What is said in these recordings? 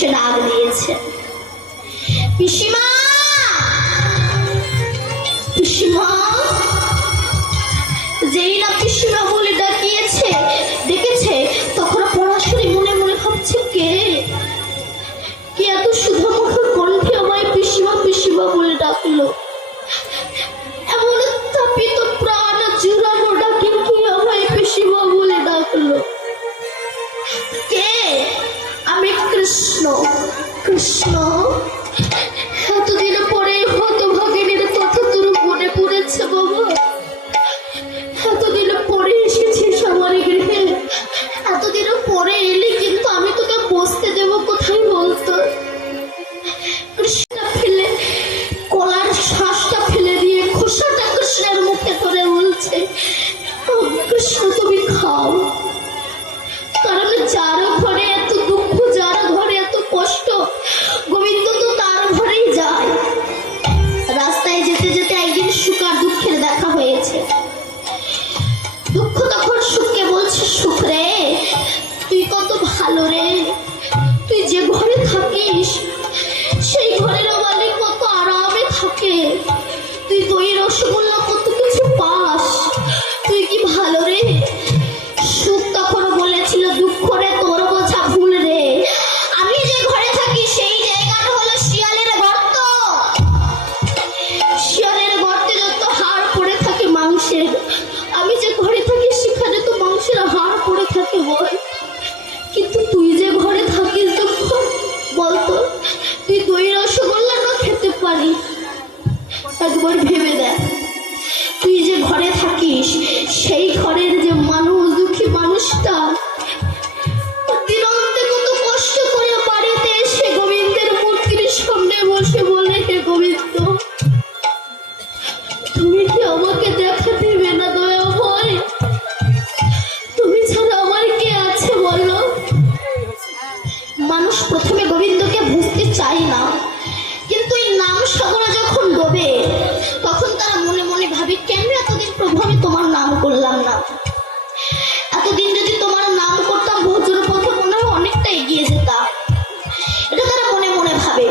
এসে ডাক দিয়েছে, পিসিমা পিসিমা। যেই না পিসিমা বলে ডাকিয়েছে ডেকেছে, তখন পড়াশোনা মনে মনে ভাবছে কে কে এত সুধামুখর কণ্ঠে আমায় পিসিমা পিসিমা বলে ডাকলো। এমন তাপিত প্রাণ জুড়ানো ডাকে কি আমায় পিসিমা বলে ডাকলো। কে? আমি কৃষ্ণ। কৃষ্ণ, এতদিন পরে হতভাগিনীর কথা তোর মনে পড়েছে বাবা? এতদিন পরে এসেছিস আমার গৃহে, এতদিন পরে এলি, কিন্তু আমি তোকে বসতে দেবো কোথায় বলতো? কৃষ্ণ ফেলে কলার শ্বাসটা ফেলে দিয়ে খোসাটা কৃষ্ণের মুখে ধরে বলছে, কৃষ্ণ তুমি খাও। কারণ যার ঘরে এত দুঃখ, যার ঘরে এত কষ্ট, গোবিন্দ তো তার ঘরেই যায়। রাস্তায় যেতে যেতে একদিন সুখ আর দুঃখের দেখা হয়েছে। দুঃখ তখন সুখকে বলছে, সুখ রে তুই কত ভালো রে, তুই যে ঘরে থাকিস সেই ঘরের মালিক কত আরামে থাকে, তুই দই রসগোল্লা কত কিছু পাস, তুই কি ভালো রে। সুখ তখন বলেছিল, দুঃখ রে তোর বোঝা ভুল রে, আমি যে ঘরে থাকি সেই জায়গাটা হলো শিয়ালের গর্ত। শিয়ালের গর্তে যত হাড় পড়ে থাকে মাংসের, আমি যে ঘরে থাকি সেখানে তো মাংসের হাড় পড়ে থাকে বল। কিন্তু তুই যে ঘরে থাকিস দুঃখ, বলতো তুই দই রসগোল্লা না খেতে পারিস? একবার ভেবে দেখ, তুই যে ঘরে থাকিস সেই ঘরের যে মানুষ, দুঃখী মানুষটা দিনন্তে কত কষ্ট করে বাড়িতে এসে গোবিন্দের মূর্তির সামনে বসে বলে, হে গোবিন্দ তুমি কি আমাকে দেখা দেবে না দয়া ভয়? তুমি ছাড়া আমার কে আছে বলো? মানুষ প্রথমে গোবিন্দকে বুঝতে চায় না, কিন্তু এই নাম সাগরে যখন ডোবে তখন তারা মনে মনে ভাবে, কেন এতদিন প্রভু আমি তোমার নাম করলাম না? এতদিন যদি তোমার নাম করতাম ভোজন পথে মনে হয় অনেকটা এগিয়ে যেতাম। এটা তারা মনে মনে ভাবে।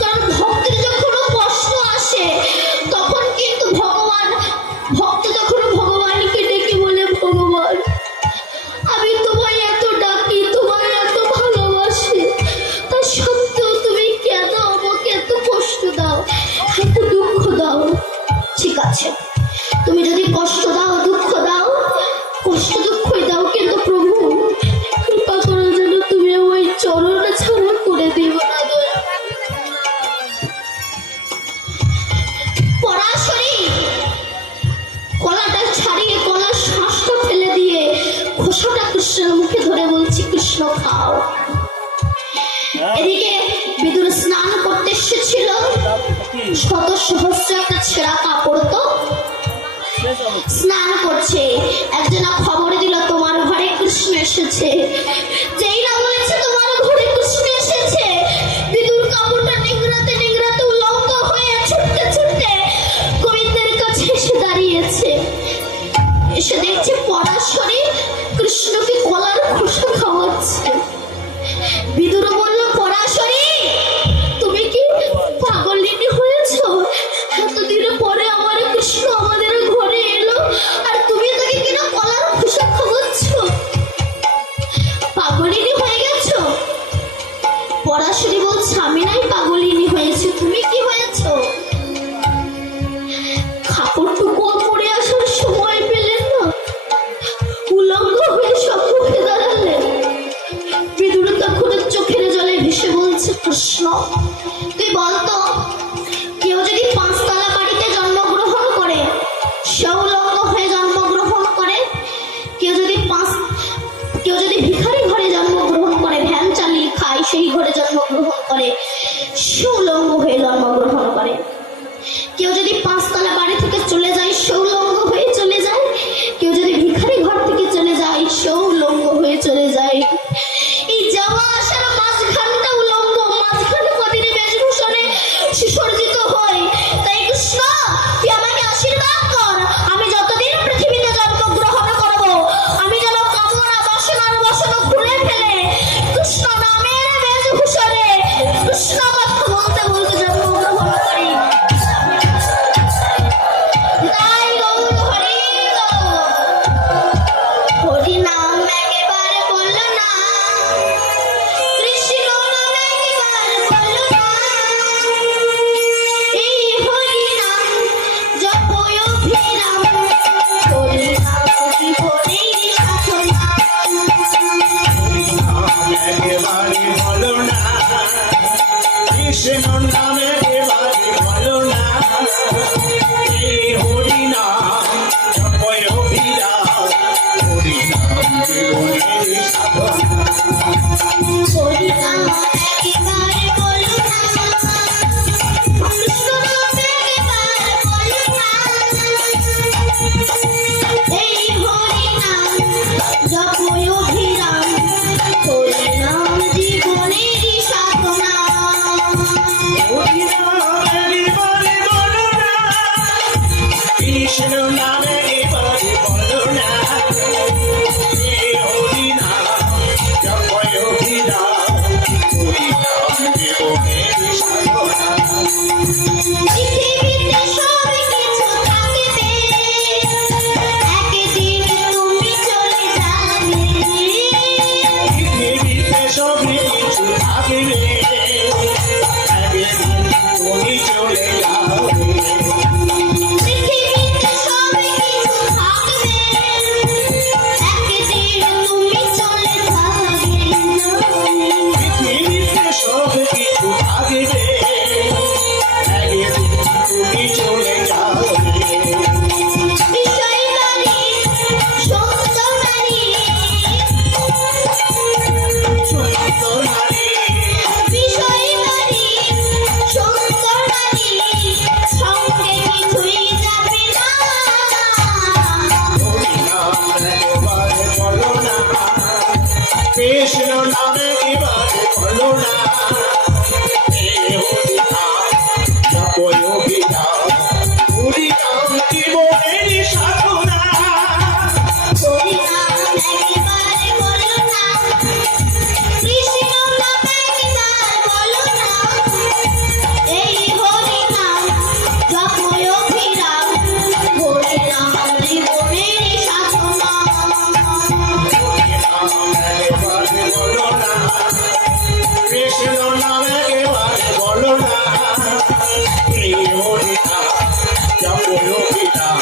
কারণ ভক্তের যখন কষ্ট আসে তখন কিন্তু ভক্ত যখন ভগবানকে ডেকে বলে, ভগবান আমি তোমায় এত ডাকি, তোমায় এত ভালোবাসি, তা সত্ত্বেও তুমি কেন আমাকে এত কষ্ট দাও, এত দুঃখ দাও? ঠিক আছে, তুমি যদি কষ্ট দাও, দুঃখ দাও, কষ্ট দুঃখই দাও, কিন্তু প্রভু কৃপা করো যেন তুমি ওই চরণ ছাড়া করে দিও না দয়া। পরাশরী কলাটা ছাড়িয়ে কলার শ্বাসটা ফেলে দিয়ে খোসাটা কৃষ্ণের মুখে ধরে বলছি, কৃষ্ণ খাও। এদিকে বিদুর স্নান করতে এসেছিল, শত সহস্র একটা ছেঁড়া কাপড় তো স্নান করছে। একজন খবর দিল, তোমার ঘরে কৃষ্ণ এসেছে। যেই না বলেছে তোমার ঘরে কৃষ্ণ এসেছে, বিদুর কাপড়টা নিংড়াতে নিংড়াতে উলঙ্গ হয়ে ছুটতে ছুটতে গোবিন্দের কাছে এসে দাঁড়িয়েছে। এসে দেখছে পরাশরী কৃষ্ণকে কলার খোসা খাওয়াচ্ছে। বিদুর বলল, পরাশরী তুমি কি পাগলিনী হয়েছ? এতদিন পরে আমার কৃষ্ণ আমাদের ঘরে এলো আর তুমি তাকে কিনা কলার খোসা খাওয়াচ্ছ? পাগলিনী হয়ে গেছো? পরাশরী বলছে, আমি নাই পাগলিনী হয়েছে, তুমি কি হয়েছ? কাপড়টুকু পরে আসার সময় পেলেন না, উলঙ্গ হয়ে সম্মুখে দাঁড়ালেন। বিদুর তখন চোখের জলে ভেসে বলছে, কৃষ্ণ তুই বলতো, কেউ যদি 5 তলা বাড়িতে জন্মগ্রহণ করে সে উলঙ্গ হয়ে জন্মগ্রহণ করে, কেউ যদি ভিখারি ঘরে জন্মগ্রহণ করে, ভ্যান চালিয়ে খায় সেই ঘরে জন্মগ্রহণ করে, সে উলঙ্গ হয়ে জন্মগ্রহণ করে। কেউ যদি 5 তলা বাড়ি থেকে চলে যায় সে উলঙ্গ হয়ে চলে যায়, কেউ যদি ভিখারি ঘর থেকে চলে যায় সে উলঙ্গ হয়ে চলে যায়। এই যাওয়া আসার মাঝখানটা উলঙ্গ, মাঝখানে কদিনে বেশভূষণে সুসজ্জিত হয়। তাই কৃষ্ণ তুই আমাকে আশীর্বাদ কর, আমি যতদিন পৃথিবীতে জন্মগ্রহণ করব আমি যেন কামনা বাসনার বসন খুলে ফেলে কৃষ্ণ নামে এবারে বলো না হে হরি নাম জপয় অভিরাম হরি নাম জীবনের সাধনা পৃথিবীতে সব কিছু থাকবে, একদিন তুমি চলে যাবে। পৃথিবীতে সব কিছু থাকবে একদিন তুমি চলে যাবে পৃথিবীতে সব কিছু থাকবে, একদিন তুমি চলে যাবে। পৃথিবীতে সব কিছু থাকবে একদিন তুমি চলে যাবে বিষয় নারী, সুন্দর নারী, সুন্দর নারী বিষয় নারী, সুন্দর নারী, সঙ্গে কিছুই যাবে না। হরি নাম একবারে বলো না কৃষ্ণ নামে এবারে বলো না হে হরি নাম জপয় অভিরাম হরি নাম জীবনের সাধনা হরি নাম একবার বলো না, কৃষ্ণ নাম একবার বলো না, এই হরি নাম জপয় অভিরাম, হরি নাম জীবনের সাধনা। কৃষ্ণ নামে এবারে বলো না হে হরি নাম জপয় অভিরাম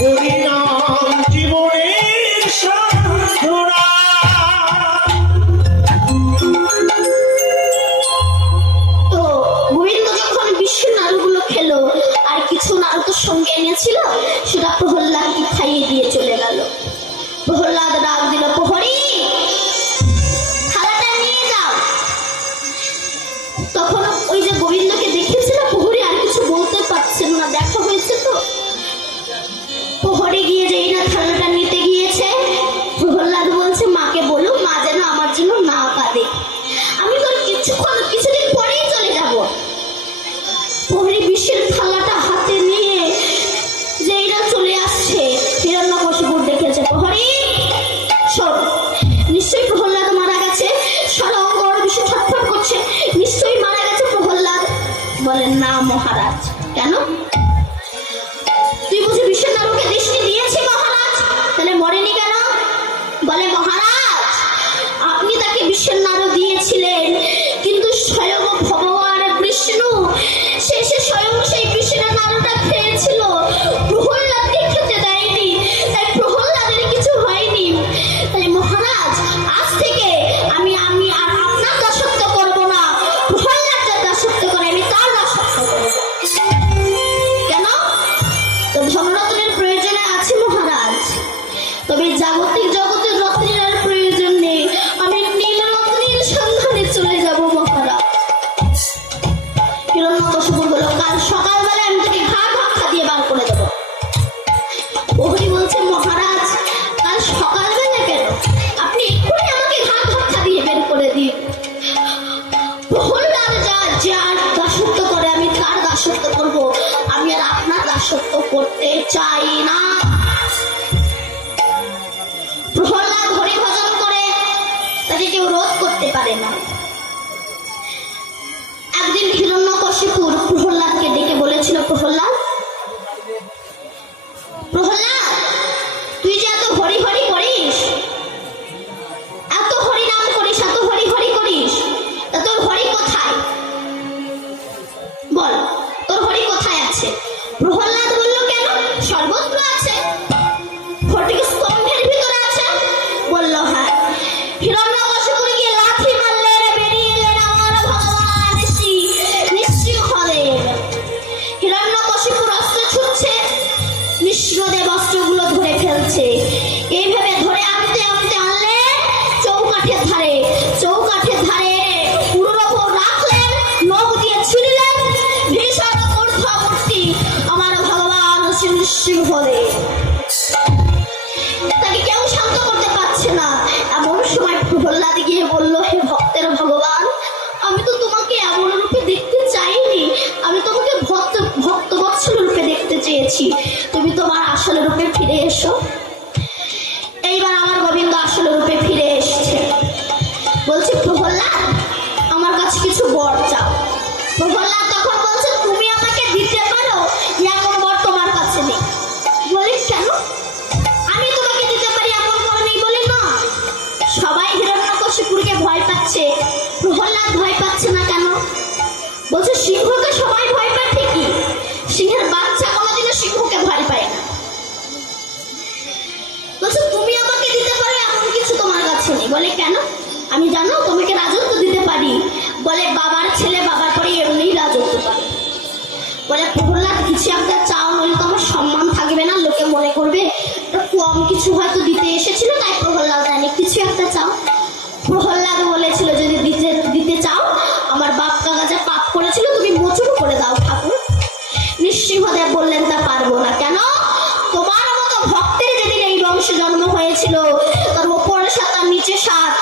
হরি নাম জীবনের সাধনা তো গোবিন্দ যখন বিশ্বের নাড়ুগুলো খেলো আর কিছু নাড়ু তো সঙ্গে এনেছিল, সেটা প্রহ্লাদকে খাইয়ে দিয়ে চলে গেল। প্রহ্লাদ ডাক দিল, প্রহরী থালাটা নিয়ে যাও। তখন ওই যে গোবিন্দকে দেখেছিল প্রহরী আর কিছু বলতে পারছেন না, দেখা হয়েছে তো। প্রহরী গিয়ে যেই না থালাটা নিতে গিয়েছে, প্রহ্লাদ বলছে মাকে বলো, মা যেন আমার জন্য না কাঁদে, আমি তোর কিছুদিন পরেই চলে যাব। প্রহরী বিশ্বের থালাটা হাতে নিয়ে যেই না চলে আসছে, হিরণ্যকশিপুর দেখেছে। প্রহরী শোন, নিশ্চয়ই প্রহ্লাদ মারা গেছে। সারা অঙ্গ বিশ্ব ছটফট করছে, নিশ্চয়ই মারা গেছে প্রহ্লাদ। বলেন না মহারাজ। কেন? তুই বুঝি বিশ্বের নারুকে দৃষ্টি দিয়েছি মহারাজ, তাহলে মরেনি কেন? বলে মহারাজ, আপনি তাকে বিশ্বের নাড়ু দিয়েছিলেন, কিন্তু স্বয়ং ভগবান বিষ্ণু শেষে স্বয়ং সেই বিশ্বের নাড়ুটা খেয়েছিল, প্রহ্লাদকে খেতে দেয়নি, তাই প্রহ্লাদের কিছু হয়নি। তাই মহারাজ, আজ থেকে আমি আর আপনার দাসত্ব করব না, প্রহ্লাদের দাসত্ব করে আমি তার দাসত্ব করব। কেন? তো ধনরত্নের প্রয়োজনে আছে মহারাজ, তবে জাগতিক জগতের রত্নের আর প্রয়োজন নেই। আমি নীলরত্নের সন্ধানে চলে যাব মহারাজ। হিরণ্যকশিপু বলল, কাল সকালবেলা আমি তোকে ঘা ধাক্কা দিয়ে বার করে দেবো। প্রহরী বলছে, মহারাজ কাল সকালবেলা কেন? আপনি এক্ষুনি আমাকে ঘা ধাক্কা দিয়ে বের করে দিন। প্রহ্লাদ যার দাসত্ব করে আমি তার দাসত্ব করব, আমি আর আপনার দাসত্ব করতে চাই না। প্রহ্লাদ হরি ভজন করে, তাকে কেউ রোধ করতে পারে না। একদিন হিরণ্যকশিপুর প্রহ্লাদকে ডেকে বলেছিল, প্রহ্লাদ তুই যে এত হরি হরি করিস, এত হরি নাম করিস, এত হরি হরি করিস, তা তোর হরি কোথায়? বল, তোর হরি কোথায় আছে? প্রহ্লাদ বলল, কেন? সর্বত্র আছে, ফটিক স্তম্ভের ভিতরে আছে। বলল, হ্যাঁ। হিরণ্যকশিপুর গিয়ে লাথি মারলেন, বেরিয়ে এলেন আমার ভগবান নিশ্চিত হলেন। হিরণ্যকশিপুর অস্ত্র ছুটছে, কৃষ্ণদেব অস্ত্রগুলো ধরে ফেলছে। এইভাবে ধরে আনতে আনতে আনলেন চৌকাঠের ধারে, চৌকাঠের ধারে পুরোর ওপর রাখলেন, নখ দিয়ে ছিঁড়লেন, ভীষণ ঊর্ধ্বমূর্তি আমার ভগবান শিব হলে। তাকে কেউ শান্ত করতে পারছে না। এমন সময় প্রহ্লাদ গিয়ে বলল, হে ভক্তের ভগবান, আমি তো তোমাকে এমন রূপে দেখতে চাইনি, আমি তোমাকে ভক্ত বৎসল রূপে দেখতে চেয়েছি। তুমি তোমার আসল রূপে ফিরে এসো। এইবার আমার গোবিন্দ আসল রূপে ফিরে এসেছে। বলছে প্রহ্লাদ আমার কাছে কিছু বর চাও। প্রহ্লাদ তখন বলছে তুমি আমাকে দিতে পারো এমন বর তোমার কাছে নেই। বলে কেন? আমি তোমাকে দিতে পারি এমন বর নেই বলে না। সবাই হিরণ্যকশিপুরকে ভয় পাচ্ছে, প্রহ্লাদ ভয় পাচ্ছে না কেন? বলছে সিংহকে সবাই ভয় পায় ঠিকই, সিংহের বাচ্চা কোনোদিনও সিংহকে ভয় পায় না। বলছে তুমি আমাকে দিতে পারো এমন কিছু তোমার কাছে নেই। বলে কেন? আমি জানো তোমাকে রাজত্ব দিতে পারি। বলে বাবার ছেলে বাবার পরে এমনি রাজত্ব পারে। বলে প্রহ্লাদ কিছু একটা চাও, নইলে তো আমার সম্মান থাকবে না, লোকে মনে করবে কম কিছু হয়তো দিতে এসেছিল তাই প্রহ্লাদ দেয়নি, কিছু একটা চাও। প্রহ্লাদ বলেছিল যদি দিতে চাও আমার বাপ কাকা যা পাপ করেছিল তুমি মোচন করে দাও ঠাকুর। নৃসিংহদেব বললেন তা পারবো না। কেন? তোমার মতো ভক্তের যেদিন এই বংশে জন্ম হয়েছিল তার উপরে 7 আর নিচে 7,